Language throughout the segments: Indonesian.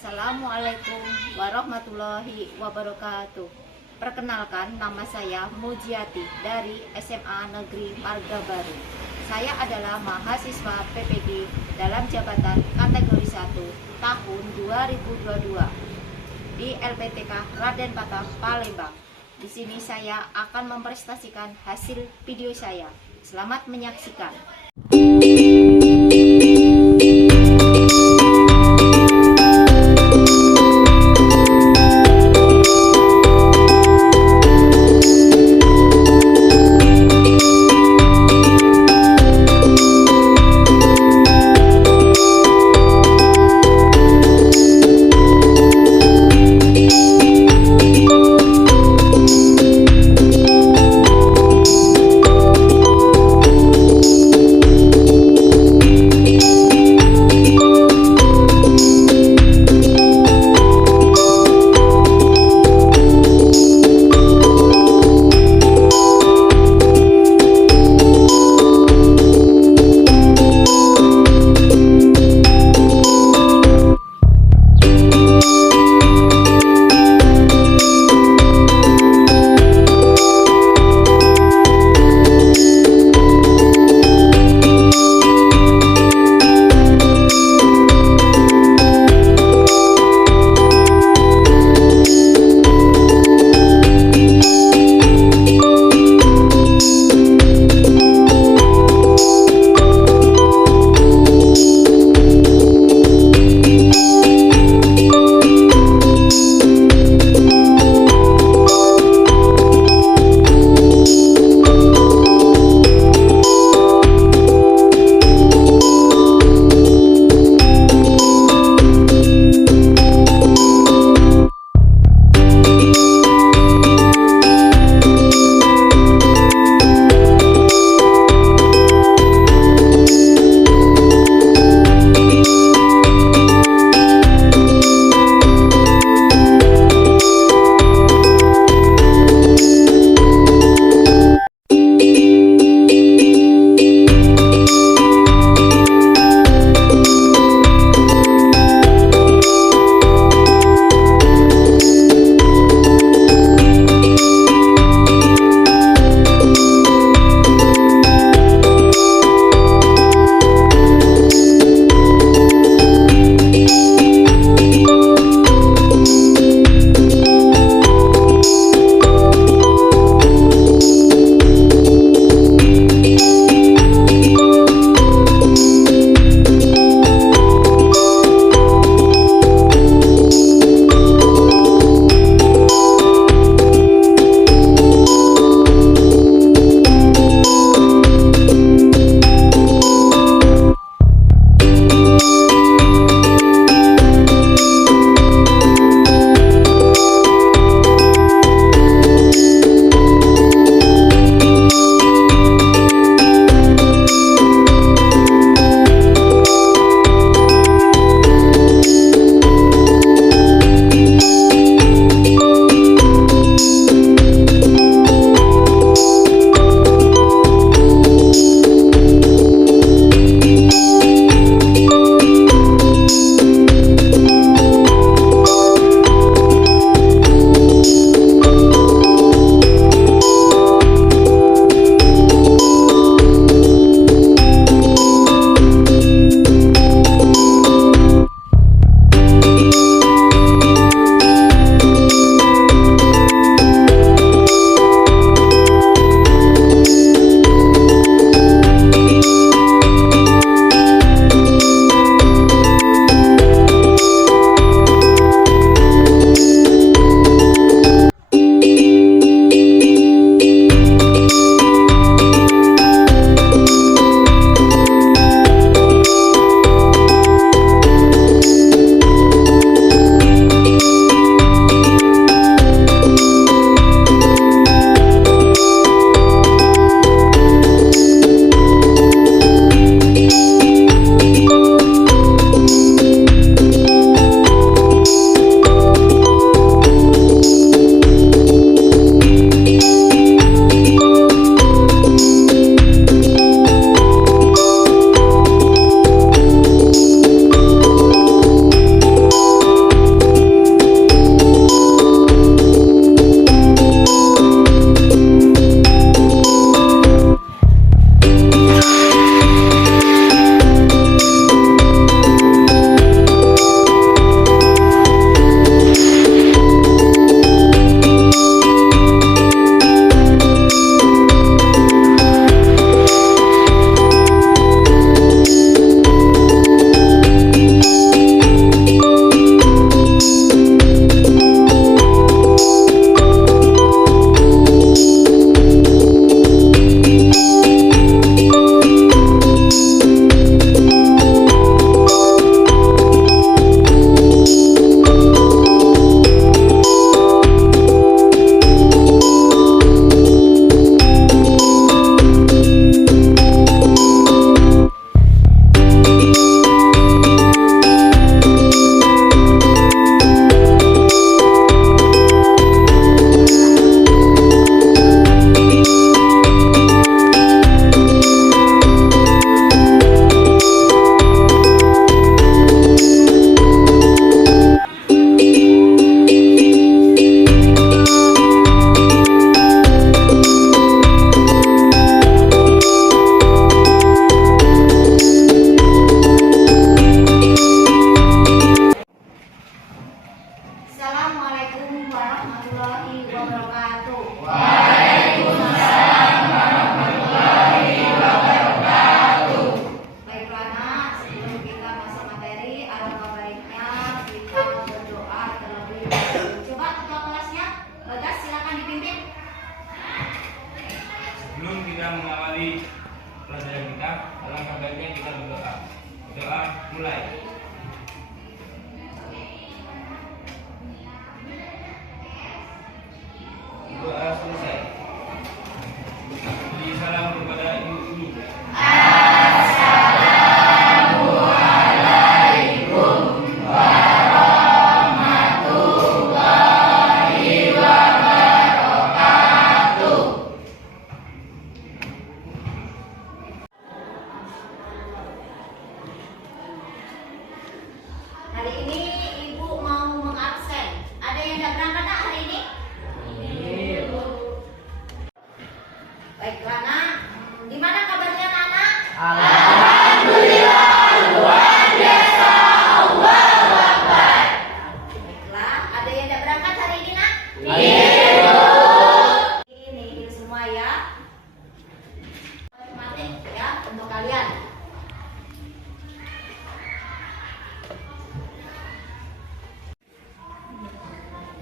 Assalamualaikum warahmatullahi wabarakatuh. Perkenalkan, nama saya Mujiati dari SMA Negeri Marga Baru. Saya adalah mahasiswa PPG dalam jabatan kategori 1 tahun 2022 di LPTK Raden Patah, Palembang. Di sini saya akan mempresentasikan hasil video saya. Selamat menyaksikan.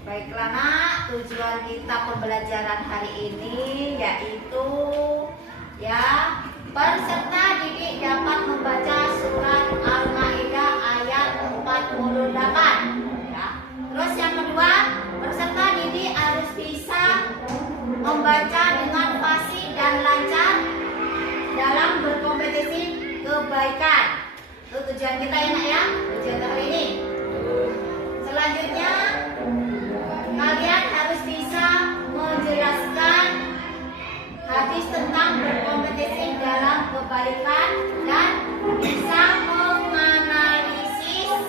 Baiklah nak, tujuan kita pembelajaran hari ini yaitu peserta didik dapat membaca surat Al-Maidah ayat 48. Terus yang kedua, peserta didik harus bisa membaca dengan fasih dan lancar dalam berkompetisi kebaikan. Itu tujuan kita ya nak ya, tujuan hari ini. Selanjutnya, kalian harus bisa menjelaskan hadis tentang berkompetisi dalam kebaikan dan bisa menganalisis.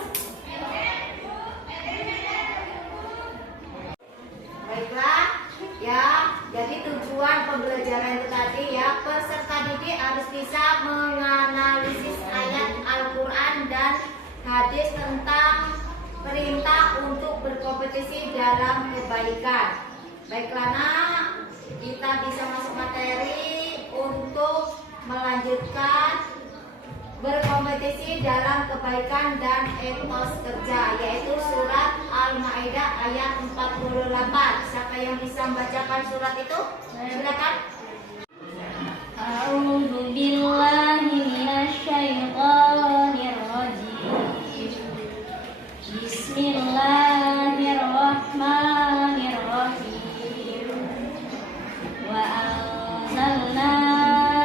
Baiklah ya, jadi tujuan pembelajaran itu tadi ya, peserta didik harus bisa menganalisis ayat Al-Quran dan hadis tentang perintah untuk berkompetisi dalam kebaikan. Baiklah nak, kita bisa masuk materi untuk melanjutkan berkompetisi dalam kebaikan dan etos kerja, yaitu surat Al-Maidah ayat 48. Siapa yang bisa membacakan surat itu? Silakan. A'udzu billahi minasyaitonir rajim. Bismillahirrahmanirrahim. Wa anzalna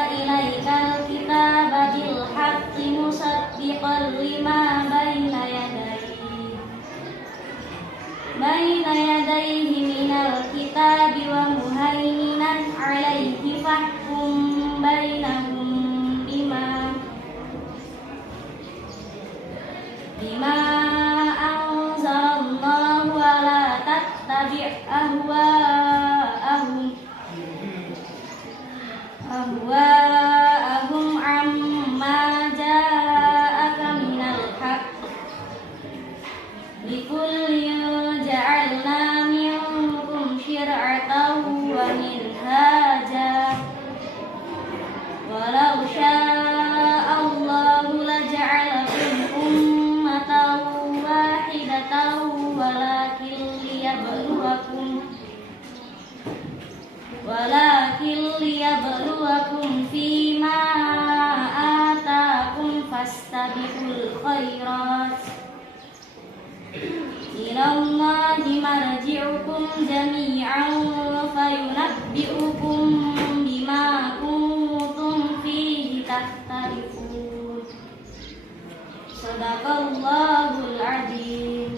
ilaikal kitaba bil haqqi musaddiqan lima baina yadayhi minal kitabi wa muhaiminan alaihi fahkum bainahum bima anzalallahu wa la tattabi' ahwa'ahum amma ja'aka minal haqq likullin ja'alna minkum syir'atan wa minhaja walau sya'allahu laja'alakum ummatan wahidatan walakin liyabluwakum fima atakum fastabiqul khairat ilallahi marji'ukum jami'an fayunabbi'ukum bima kuntum fihi tahtalifun. Shadaqallahul adzim.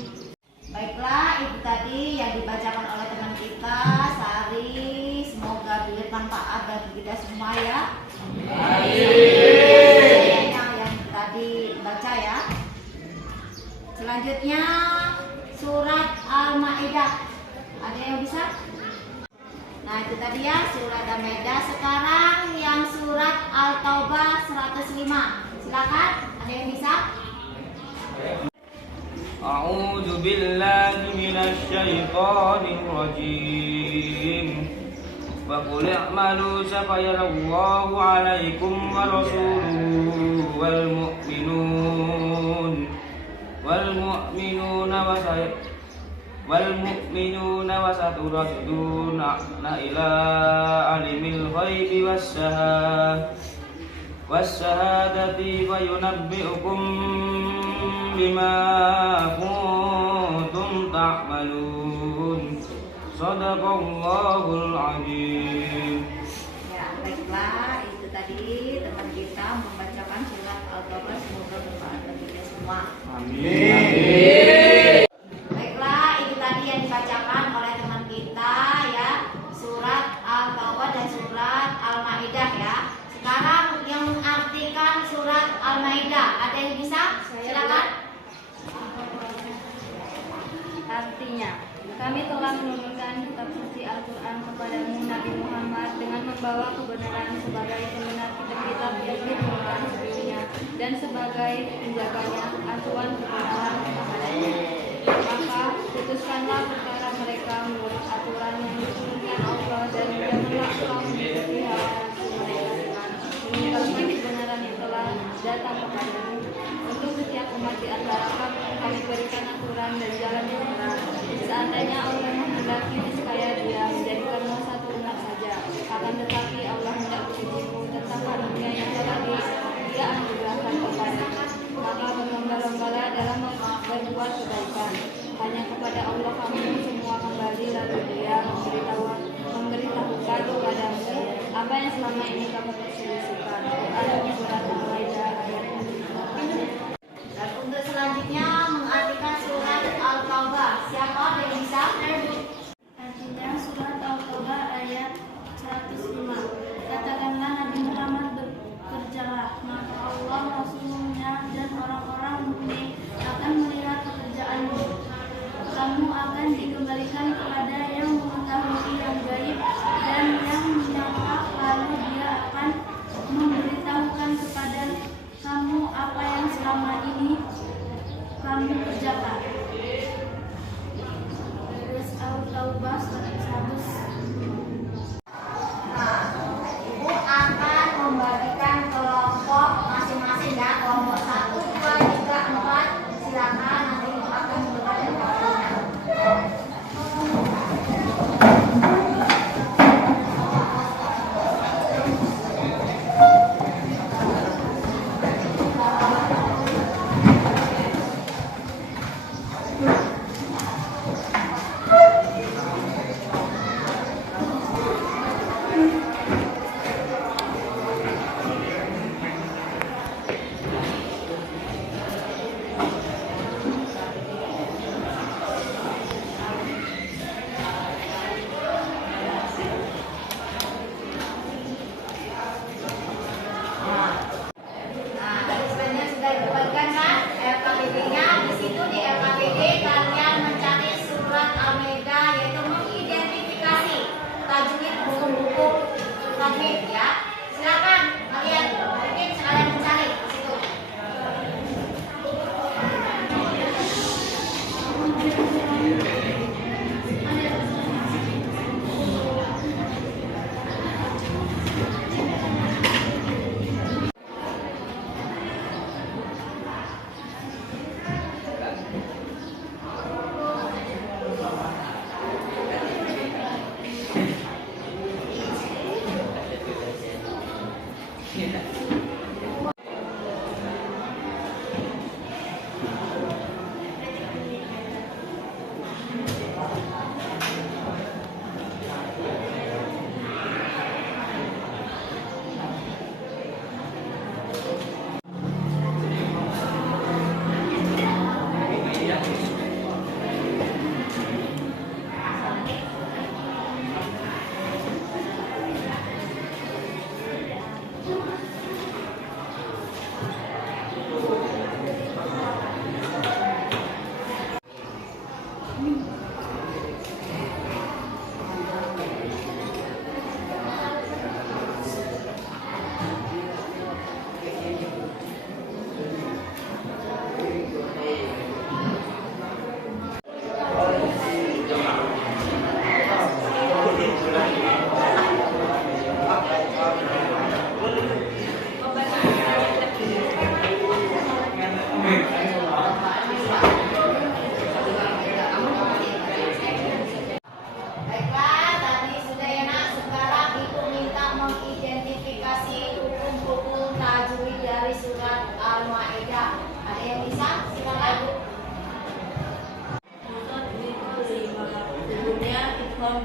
Baiklah, itu tadi yang dibacakan oleh teman kita Sari. Semoga bermanfaat bagi kita semua ya. Yang tadi baca ya. Selanjutnya surat Al-Maidah. Ada yang bisa? Nah itu tadi ya surat Al-Maidah. Sekarang yang surat Al-Taubah 105. Silakan, ada yang bisa? A'udzu billahi minasy syaithanir rajim. Wa qul i'malu fasayarallahu 'alaikum wa rasuluhu wal mu'minuna wa saturadduna ila alimil ghaibi was-shahadati wa yunabbi'ukum bima kuntum ta'malun. Shadaqallahul adzim. Ya, baiklah, itu tadi teman kita membacakan surat Al-Taubah. Semoga bermanfaat bagi kita semua. Amin. Baiklah, itu tadi yang dibacakan oleh teman kita ya, surat Al-Taubah dan surat Al-Maidah ya. Sekarang yang mengartikan surat Al-Maidah, ada yang bisa? Silakan. Artinya, kami telah menurunkan kitab suci Al-Quran kepadamu Nabi Muhammad dengan membawa kebenaran sebagai pembenar kitab-kitab yang diturunkan sebelumnya dan sebagai penjaganya acuan kebenaran kepadanya. Maka putuskanlah perkara mereka menurut aturan yang diturunkan Allah dan janganlah kau mengikuti hawa nafsu mereka dengan meninggalkan kebenaran yang telah datang kepadamu. Untuk setiap umat di antara kami berikan aturan dan jalan yang benar. Seandainya Allah menghendaki niscaya Dia menjadikanmu satu umat saja. Akan tetapi Allah hendak mengujimu tentang karunia yang telah Dia anugerahkan kepadamu. Maka berlomba-lombalah dalam berbuat kebaikan. Hanya kepada Allah kamu semua kembali, lalu Dia memberitahukan kepadamu apa yang selama ini kamu perselisihkan. Quran surat Al-Maidah ayat 5. Dan untuk selanjutnya mengartikan surat Al-Taubah. Siapa yang bisa? Artinya surat Al-Taubah ayat 105. Katakanlah Nabi Muhammad bekerjalah, maka Allah, Rasulnya dan orang-orang mukmin akan melihat pekerjaanmu. Kamu akan dikembalikan kepada yang mengetahui yang gaib dan yang menyangka, lalu Dia akan memberitahukan kepada kamu apa yang selama ini kamu kerjakan. Terus Al-Taubah 100. Nah, Ibu akan membagikan kelompok masing-masing ya, kelompok 1, 2, 3, 4. Silakan nanti Ibu akan memberikan kelompoknya.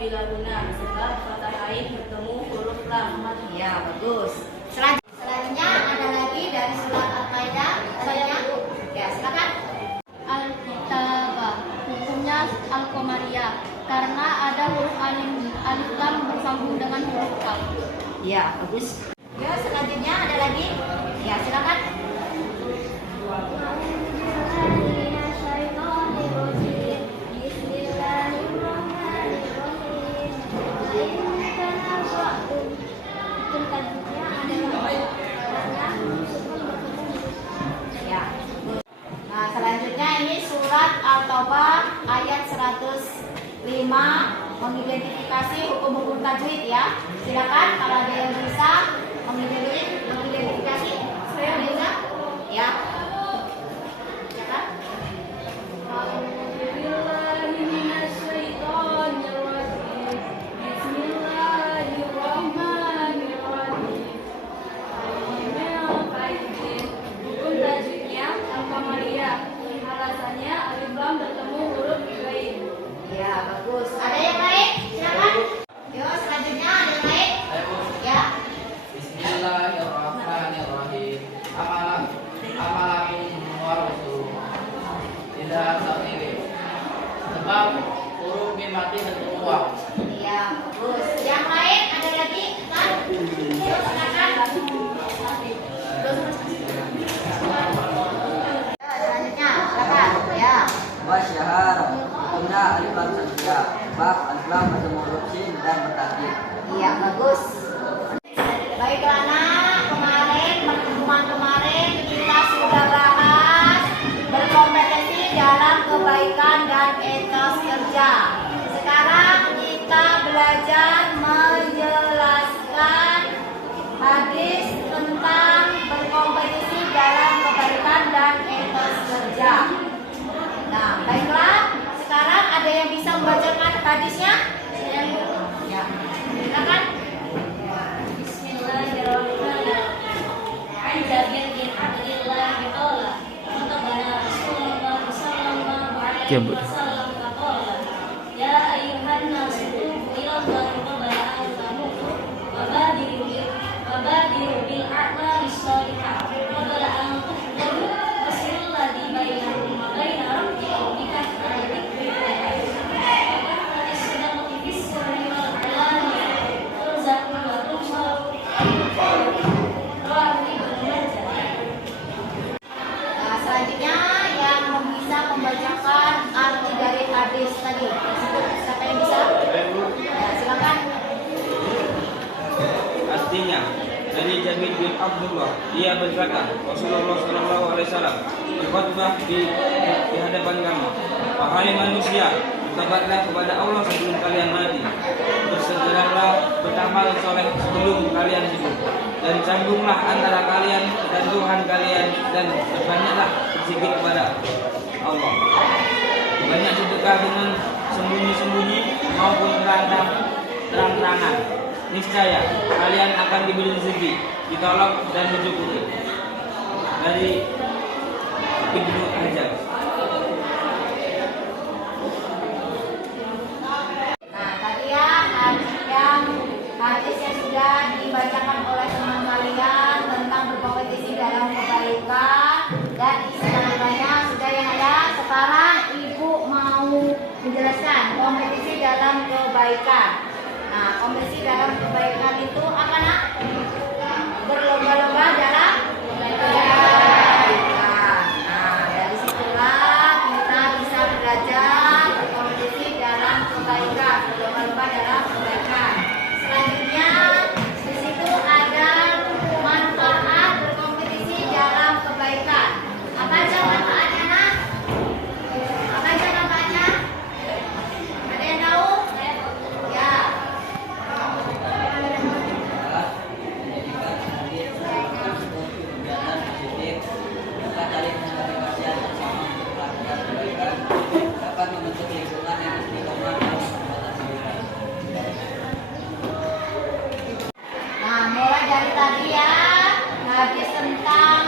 bila guna, sebab fathah ain bertemu huruf lam. Ya, bagus. Selanjutnya ada lagi dari surat Al-Maidah. Ya, silakan. Al-Kitabah, hukumnya Al-Qamariyah, karena ada huruf alif lam bersambung dengan huruf kaf. Ya, bagus. Ya, selanjutnya ada lagi. Ya, silakan. Ya. Nah, selanjutnya ini surat Al-Taubah ayat 105 mengidentifikasi hukum-hukum tajwid ya. Silakan kalau ada yang bisa mengidentifikasi. Saya bisa? Ya. Silakan. A'udzubillahi minasyaitonir sebab guru mati dan uang. Iya, bagus. Yang lain ada lagi? Kan? Silakan. Selanjutnya, silakan. Ya. Wa syahara hukumnya alif lam saja bab alif lam bertemu huruf sin dan bertahdid. Iya, bagus. Baiklah nak, pertemuan kemarin kita sudah bahas berkompetensi dalam kebaikan dan etos kerja. Sekarang kita belajar menjelaskan hadis tentang berkompetisi dalam kebaikan dan etos kerja. Nah, baiklah. Sekarang ada yang bisa membacakan hadisnya? Ya, silakan. Bismillahirrahmanirrahim. An Jabir bin Abdillah qala qala Rasulullah sallallahu alaihi wasallam qala ya ayyuhan nas tubu ila Allahi qabla an tamutu wa badiru bil a'mali shalihah qabla an tuqbadu wasilladhi bainakum wa baina rabbikum bikathratin Nah, selanjutnya yang bisa membacakan arti dari hadis tadi tersebut, siapa yang bisa? Ya, silakan. Artinya, dari Jabir bin Abdullah, dia berkata, Rasulullah Shallallahu Alaihi Wasallam berkhutbah di hadapan kamu. Wahai manusia, bertobatlah kepada Allah sebelum kalian mati. Bersegeralah beramal soleh sebelum kalian hidup. Dan sambunglah antara kalian dan Tuhan kalian, dan berbanyaklah berzikir kepada Allah. Banyak sedekah dengan sembunyi-sembunyi maupun terang-terangan. Niscaya kalian akan diberi rezeki, ditolong dan mencukupi. Dari Ibnu Hajar. Nah, tadi ya hadis yang sudah dibacakan oleh teman kalian tentang berkompetisi dalam kebaikan dan istilahnya sudah yang ada. Sekarang ibu mau menjelaskan kompetisi dalam kebaikan. Nah, kompetisi dalam kebaikan itu apa nak? Berlomba-lomba dalam kebaikan. Nah, dari situlah kita bisa belajar berkompetisi dalam kebaikan, berlomba-lomba dalam kebaikan. Selanjutnya di situ ada manfaat berkompetisi dalam kebaikan. Apa aja manfaatnya nak? Apa aja manfaatnya? Ada yang tahu? Ya. Dapat membentuk lingkungan yang istiqomah dalam membatasi wilayah. Nah, mulai dari tadi ya, hadis tentang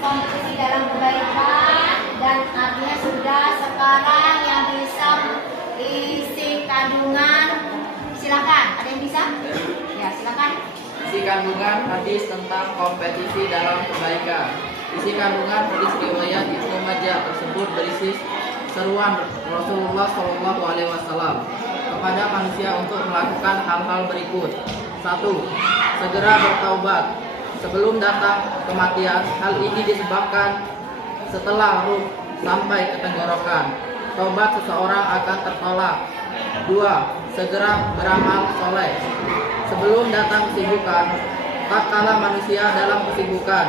kompetisi dalam kebaikan dan artinya sudah. Sekarang yang bisa isi kandungan, silakan. Ada yang bisa? Ya, silakan. Isi kandungan hadis tentang kompetisi dalam kebaikan. Isi kandungan hadis riwayat Ibnu Majah tersebut berisi seruan Rasulullah Shallallahu Alaihi Wasallam kepada manusia untuk melakukan hal-hal berikut. 1. Segera bertaubat sebelum datang kematian. Hal ini disebabkan setelah ruh sampai ke tenggorokan, taubat seseorang akan tertolak. 2. Segera beramal soleh sebelum datang kesibukan. Tak kala manusia dalam kesibukan,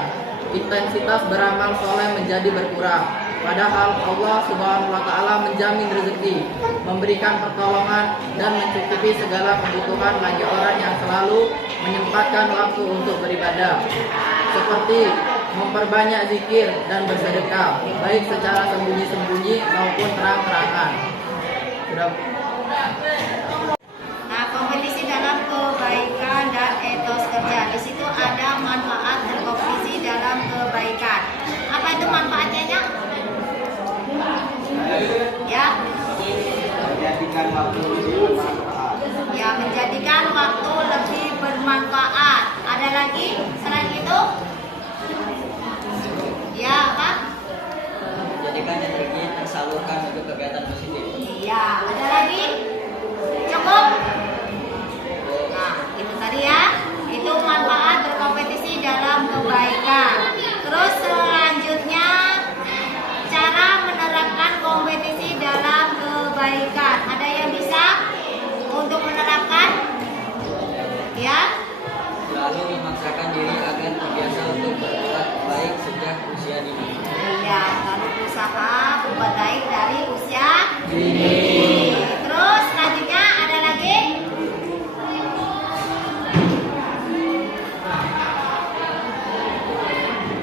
intensitas beramal soleh menjadi berkurang. Padahal Allah Subhanahu wa Ta'ala menjamin rezeki, memberikan pertolongan, dan mencukupi segala kebutuhan bagi orang yang selalu menyempatkan waktu untuk beribadah, seperti memperbanyak zikir dan bersedekah, baik secara sembunyi-sembunyi maupun terang-terangan. Nah, kompetisi dalam kebaikan dan etos kerja. Di situ ada manfaat berkompetisi dalam kebaikan. Apa itu manfaatnya? Ya. Menjadikan waktu lebih bermanfaat. Ya, menjadikan waktu lebih bermanfaat. Ada lagi selain itu? Ya, apa? Menjadikan energi tersalurkan untuk kegiatan positif. Iya, kebaikan. Ada yang bisa untuk menerapkan? Ya? Selalu memaksakan diri agar terbiasa untuk berbuat baik sejak usia dini. Iya, lalu berusaha berbuat baik dari usia dini. Terus selanjutnya ada lagi?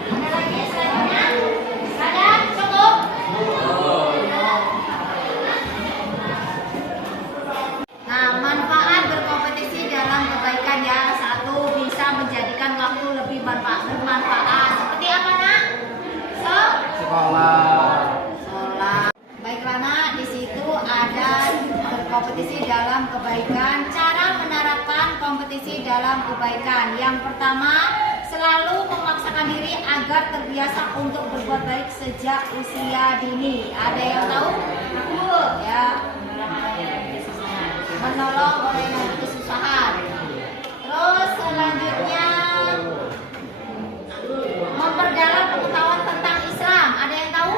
Ada lagi selanjutnya? Ada? Cukup? Nah, manfaat berkompetisi dalam kebaikan ya. Satu, bisa menjadikan waktu lebih bermanfaat. Seperti apa, Nak? Sekolah. Sholat. Baiklah, Nak, di situ ada berkompetisi dalam kebaikan. Cara menerapkan kompetisi dalam kebaikan. Yang pertama, selalu memaksakan diri agar terbiasa untuk berbuat baik sejak usia dini. Ada yang tahu? Ya. Menolong orang yang kesusahan. Terus selanjutnya memperdalam pengetahuan tentang Islam. Ada yang tahu?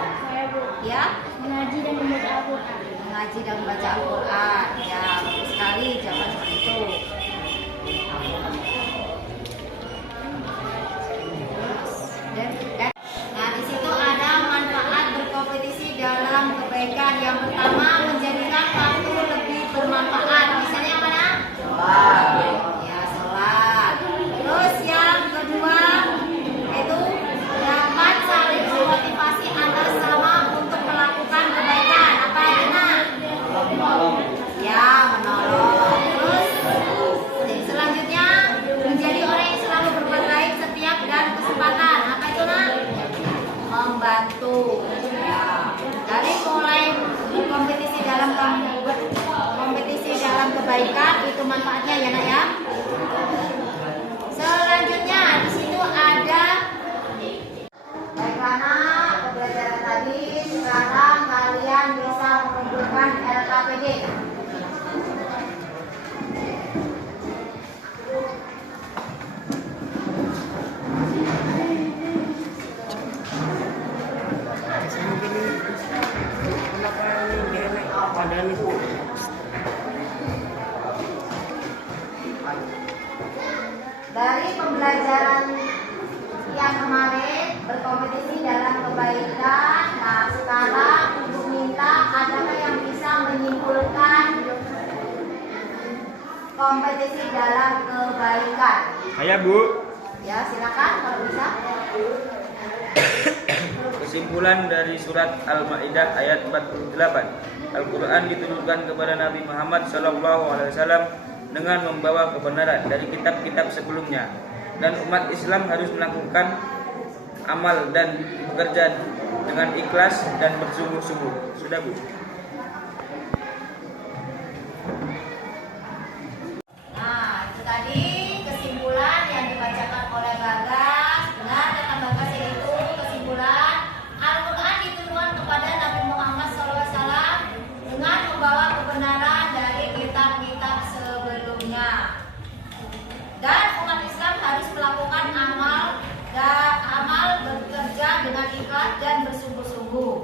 Ya, Mengaji dan membaca Al-Quran. mengaji dan membaca Al-Quran. Ya, bagus sekali jawaban seperti itu. Nah, di situ ada manfaat berkompetisi dalam kebaikan. Yang pertama, menjadikan waktu lebih bermanfaat. Misalnya mana? Ya, sholat. Terus yang kedua itu dapat saling memotivasi antar sesama untuk melakukan kebaikan. Apa itu, Nak? Ya, menolong. Terus selanjutnya menjadi orang yang selalu berbuat baik setiap dan kesempatan. Apa itu, Nak? Membantu. Ya. Dari mulai berkompetisi dalam kebaikan itu manfaatnya ya, Nak ya. Selanjutnya di situ ada baiklah, Nak, pembelajaran tadi. Sekarang kalian bisa mengumpulkan LKPD. Dari pembelajaran yang kemarin berkompetisi dalam kebaikan. Nah, sekarang Ibu minta adakah yang bisa menyimpulkan kompetisi dalam kebaikan? Saya, Bu. Ya, silakan kalau bisa. Kesimpulan dari surat Al-Maidah ayat 48. Al-Quran diturunkan kepada Nabi Muhammad SAW dengan membawa kebenaran dari kitab-kitab sebelumnya, dan umat Islam harus melakukan amal dan bekerja dengan ikhlas dan bersungguh-sungguh. Sudah, Bu. Nah, itu tadi kesimpulan yang dibacakan oleh Bagas. Benar kata Bagas, yaitu kesimpulan Al-Quran diturunkan kepada Nabi Muhammad SAW dengan membawa kebenaran dari kitab-kitab sebelumnya, dan umat Islam harus melakukan amal bekerja dengan ikhlas dan bersungguh-sungguh.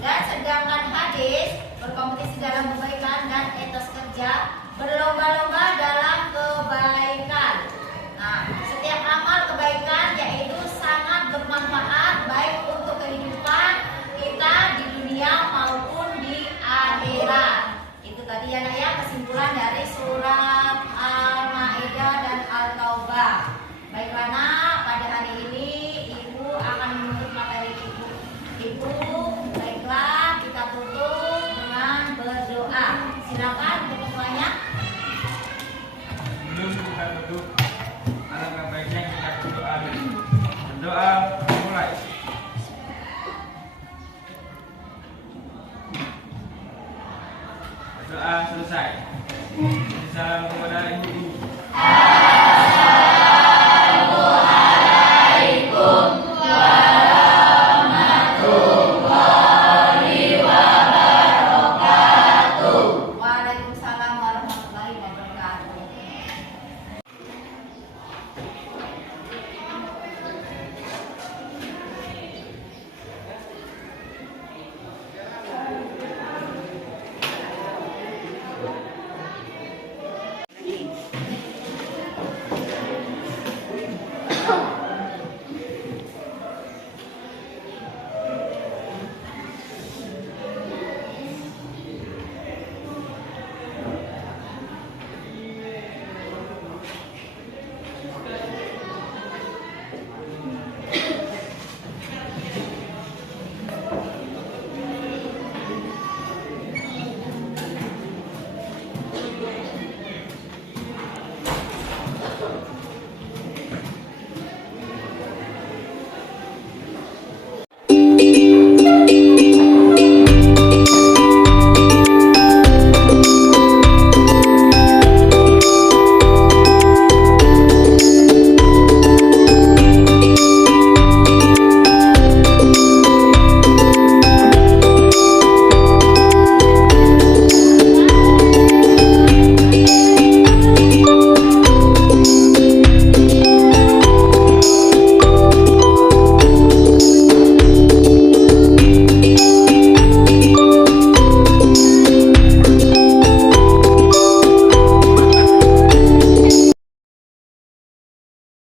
Dan sedangkan hadis berkompetisi dalam kebaikan dan etos kerja berlomba-lomba dalam kebaikan. Nah, setiap amal kebaikan yaitu sangat bermanfaat baik untuk kehidupan kita di dunia maupun di akhirat. Itu tadi ya, Nak ya, kesimpulan dari surat Al-Maidah dan Al-Taubah. Baiklah, Nak, pada hari ini Ibu akan menutup materi Ibu. Baiklah, kita tutup dengan berdoa. Silakan untuk semuanya. Sebelum kita tutup, alangkah baiknya kita berdoa dulu. Berdoa mulai. Berdoa selesai. Salam kepada ibu.